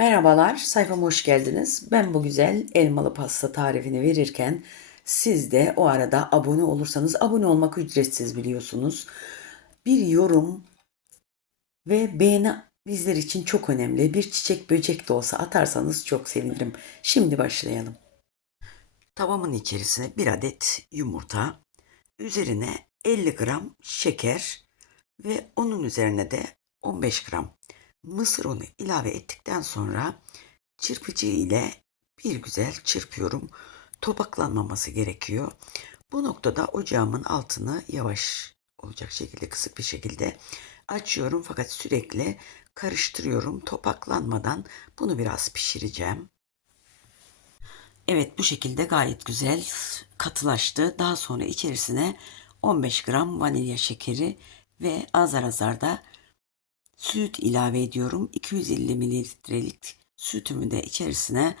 Merhabalar, sayfama hoş geldiniz. Ben bu güzel elmalı pasta tarifini verirken siz de o arada abone olursanız abone olmak ücretsiz biliyorsunuz. Bir yorum ve beğeni bizler için çok önemli. Bir çiçek böcek de olsa atarsanız çok sevinirim. Şimdi başlayalım. Tavamın içerisine bir adet yumurta, üzerine 50 gram şeker ve onun üzerine de 15 gram mısır unu ilave ettikten sonra çırpıcı ile bir güzel çırpıyorum. Topaklanmaması gerekiyor. Bu noktada ocağımın altını yavaş olacak şekilde kısık bir şekilde açıyorum fakat sürekli karıştırıyorum. Topaklanmadan bunu biraz pişireceğim. Evet bu şekilde gayet güzel katılaştı. Daha sonra içerisine 15 gram vanilya şekeri ve azar azar da süt ilave ediyorum. 250 mililitrelik sütümü de içerisine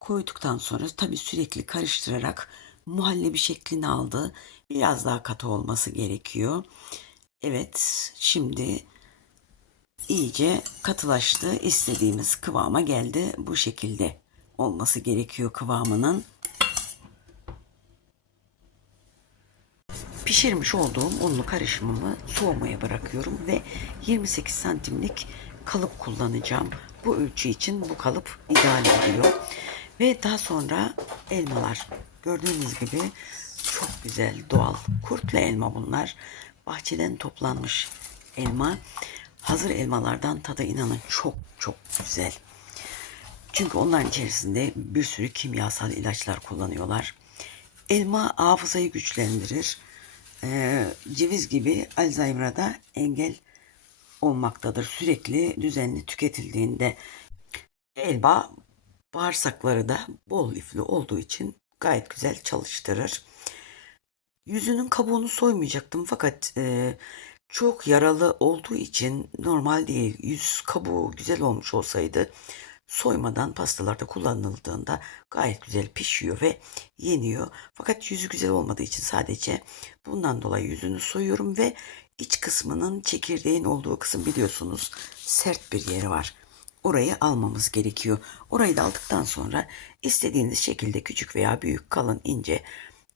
koyduktan sonra tabii sürekli karıştırarak muhallebi şeklini aldı. Biraz daha katı olması gerekiyor. Evet şimdi iyice katılaştı. İstediğimiz kıvama geldi. Bu şekilde olması gerekiyor kıvamının. Pişirmiş olduğum unlu karışımımı soğumaya bırakıyorum ve 28 santimlik kalıp kullanacağım. Bu ölçü için bu kalıp ideal oluyor. Ve daha sonra elmalar. Gördüğünüz gibi çok güzel doğal kurtlu elma bunlar. Bahçeden toplanmış elma. Hazır elmalardan tadı inanın çok çok güzel. Çünkü onların içerisinde bir sürü kimyasal ilaçlar kullanıyorlar. Elma hafızayı güçlendirir. Ee, ceviz gibi Alzheimer'a da engel olmaktadır. Sürekli düzenli tüketildiğinde elma bağırsakları da bol lifli olduğu için gayet güzel çalıştırır. Yüzünün kabuğunu soymayacaktım fakat e, çok yaralı olduğu için normal değil. Yüz kabuğu güzel olmuş olsaydı soymadan pastalarda kullanıldığında gayet güzel pişiyor ve yeniyor. Fakat yüzü güzel olmadığı için sadece bundan dolayı yüzünü soyuyorum ve iç kısmının çekirdeğin olduğu kısım biliyorsunuz sert bir yeri var. Orayı almamız gerekiyor. Orayı da aldıktan sonra istediğiniz şekilde küçük veya büyük, kalın, ince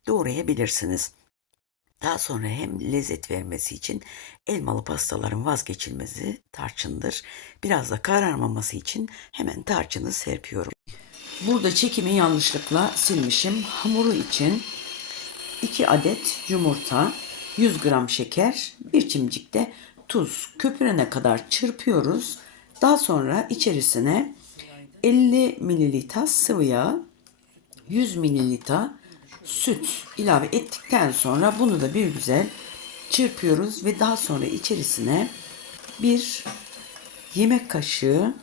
doğrayabilirsiniz. Daha sonra hem lezzet vermesi için elmalı pastaların vazgeçilmezi tarçındır. Biraz da kararmaması için hemen tarçını serpiyorum. Burada çekimi yanlışlıkla silmişim. Hamuru için 2 adet yumurta, 100 gram şeker, bir çimcik de tuz köpürene kadar çırpıyoruz. Daha sonra içerisine 50 mililitre sıvı yağ, 100 mililitre süt ilave ettikten sonra bunu da bir güzel çırpıyoruz ve daha sonra içerisine bir yemek kaşığı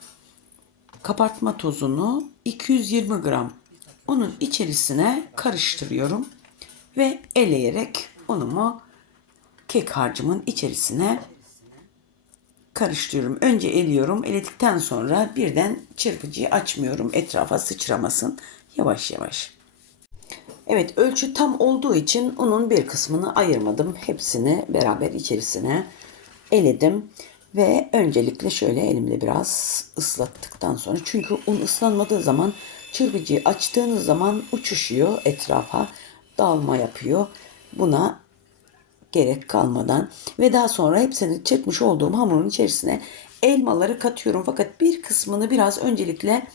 kabartma tozunu 220 gram onun içerisine karıştırıyorum ve eleyerek unumu kek harcımın içerisine karıştırıyorum. Önce eliyorum. Eledikten sonra birden çırpıcıyı açmıyorum. Etrafa sıçramasın. Yavaş yavaş. Evet ölçü tam olduğu için unun bir kısmını ayırmadım. Hepsini beraber içerisine eledim. Ve öncelikle şöyle elimle biraz ıslattıktan sonra çünkü un ıslanmadığı zaman çırpıcıyı açtığınız zaman uçuşuyor etrafa dağılma yapıyor. Buna gerek kalmadan ve daha sonra hepsini çırpmış olduğum hamurun içerisine elmaları katıyorum. Fakat bir kısmını biraz öncelikle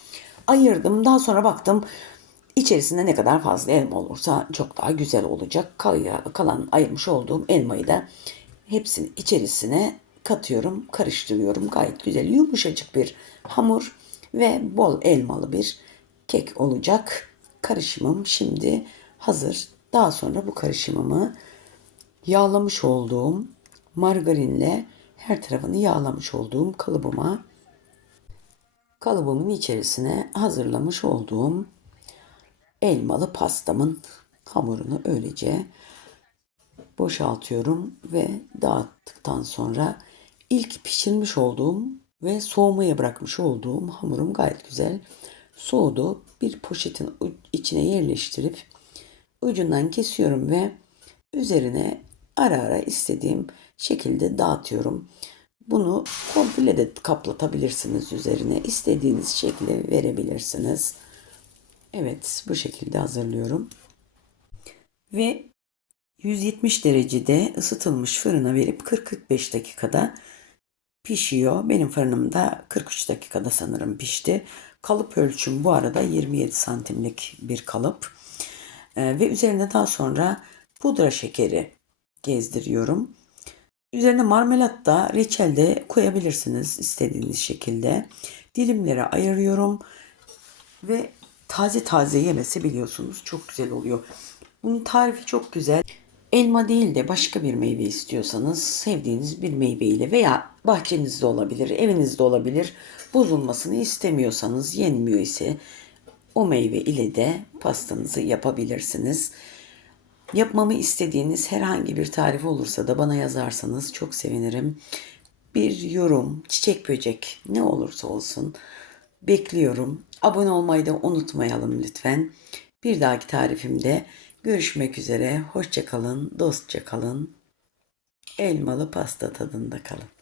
ayırdım. Daha sonra baktım içerisinde ne kadar fazla elma olursa çok daha güzel olacak. Kalan ayırmış olduğum elmayı da hepsini içerisine katıyorum, karıştırıyorum. Gayet güzel, yumuşacık bir hamur ve bol elmalı bir kek olacak. Karışımım şimdi hazır. Daha sonra bu karışımımı yağlamış olduğum margarinle her tarafını yağlamış olduğum kalıbıma kalıbımın içerisine hazırlamış olduğum elmalı pastamın hamurunu öylece boşaltıyorum ve dağıttıktan sonra ilk pişirmiş olduğum ve soğumaya bırakmış olduğum hamurum gayet güzel soğudu. Bir poşetin içine yerleştirip ucundan kesiyorum ve üzerine ara ara istediğim şekilde dağıtıyorum. Bunu komple de kaplatabilirsiniz üzerine. İstediğiniz şekli verebilirsiniz. Evet bu şekilde hazırlıyorum. Ve 170 derecede ısıtılmış fırına verip 40-45 dakikada pişiyor. Benim fırınımda 43 dakikada sanırım pişti. Kalıp ölçüm bu arada 27 santimlik bir kalıp. Ee, ve üzerine daha sonra pudra şekeri gezdiriyorum. Üzerine marmelat da reçel de koyabilirsiniz istediğiniz şekilde. Dilimlere ayırıyorum ve taze taze yemesi biliyorsunuz çok güzel oluyor. Bunun tarifi çok güzel. Elma değil de başka bir meyve istiyorsanız sevdiğiniz bir meyve ile veya bahçenizde olabilir, evinizde olabilir. Bozulmasını istemiyorsanız yenmiyor ise o meyve ile de pastanızı yapabilirsiniz. Yapmamı istediğiniz herhangi bir tarif olursa da bana yazarsanız çok sevinirim. Bir yorum, çiçek böcek ne olursa olsun bekliyorum. Abone olmayı da unutmayalım lütfen. Bir dahaki tarifimde görüşmek üzere. Hoşça kalın, dostça kalın. Elmalı pasta tadında kalın.